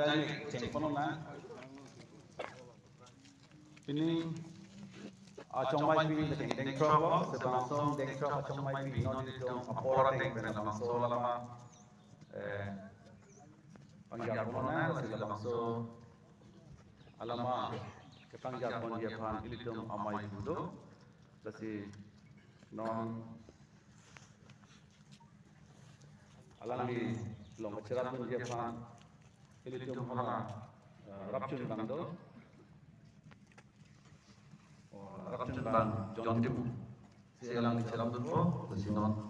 dai cengkono na ini chongmai pi deng trouble se langsung deng trouble chongmai pi non di dong apora deng ben langsung lama pangjab kono na se langsung alama ke pangjab kon dia pan ilitum amai budo lasi non alangi long cerap pun dia pan ilitum hana rapchun bangdo rapchun bang John Tibu si alangi cerap tu lasi non